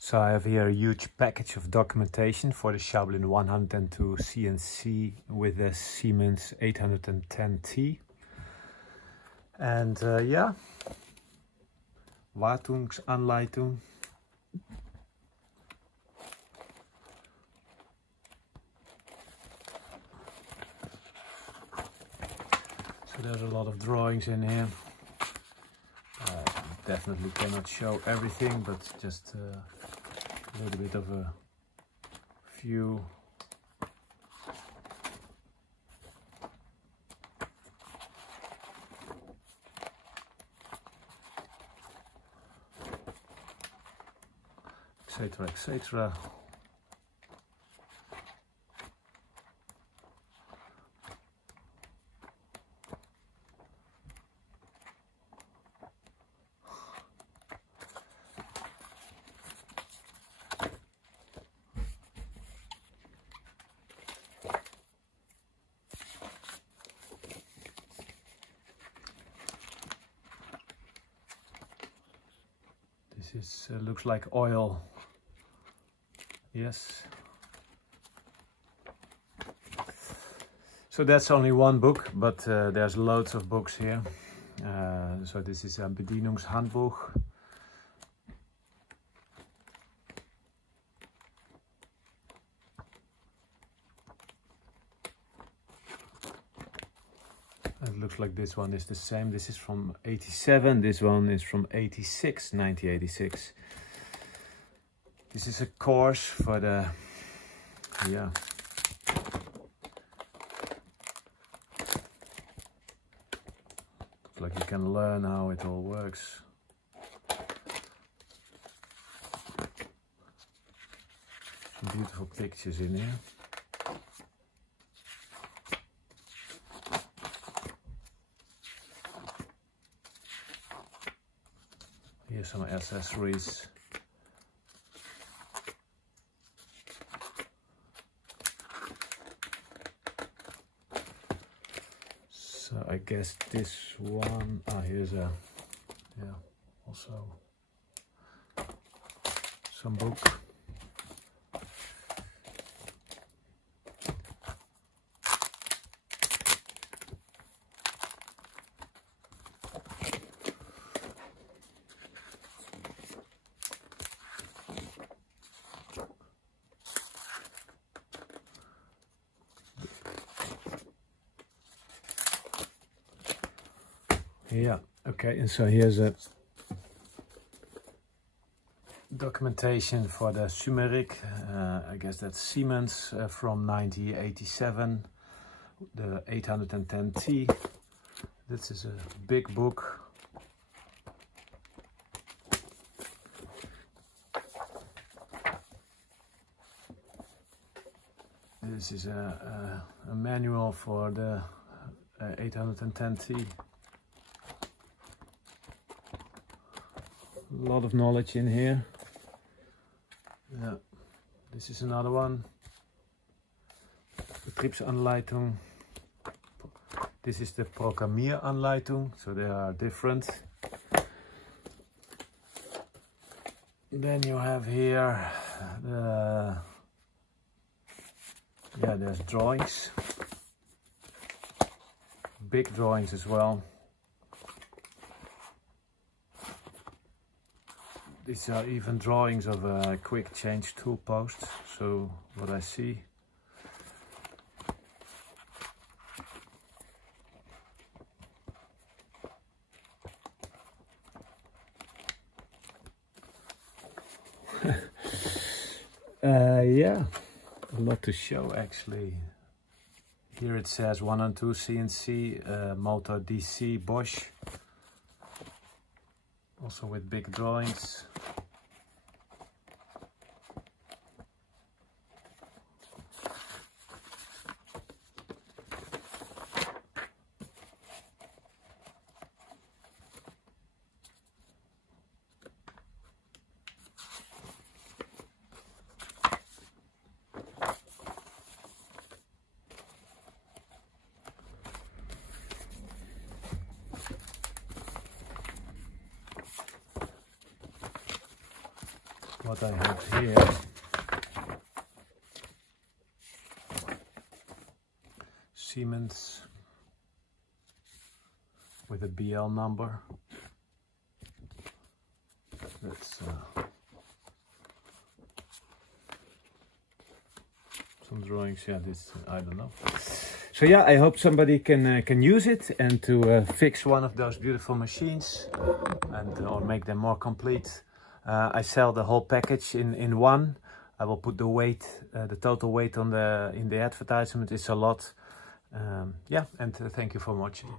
So I have here a huge package of documentation for the Schaublin 102 CNC with the Siemens 810T. And yeah, Wartungsanleitung. So there's a lot of drawings in here. Definitely cannot show everything, but just a little bit of a few. Etc. etc. This is looks like oil. Yes. So that's only one book, but there's loads of books here. So this is a Bedienungshandbuch. It looks like this one is the same. This is from 87. This one is from 86, 1986. This is a course for the, yeah. Looks like you can learn how it all works. Some beautiful pictures in here. Here's some accessories. So I guess this one, here's a, yeah, also some book. Yeah, okay, and so here's a documentation for the Sumerik, I guess that's Siemens from 1987, the 810T. This is a big book. This is a manual for the 810T. A lot of knowledge in here. Yeah, this is another one. Betriebsanleitung. This is the Programmieranleitung, so they are different. Then you have here the, yeah, there's drawings, big drawings as well. These are even drawings of a quick change tool post, so what I see. Yeah, a lot to show actually. Here it says 102 CNC, motor DC Bosch. Also with big drawings. what I have here. Siemens with a BL number. That's some drawings. Yeah, this I don't know. So yeah, I hope somebody can use it and to fix one of those beautiful machines and or make them more complete. I sell the whole package in one. I will put the weight, the total weight on in the advertisement. It's a lot. Yeah, and thank you for watching.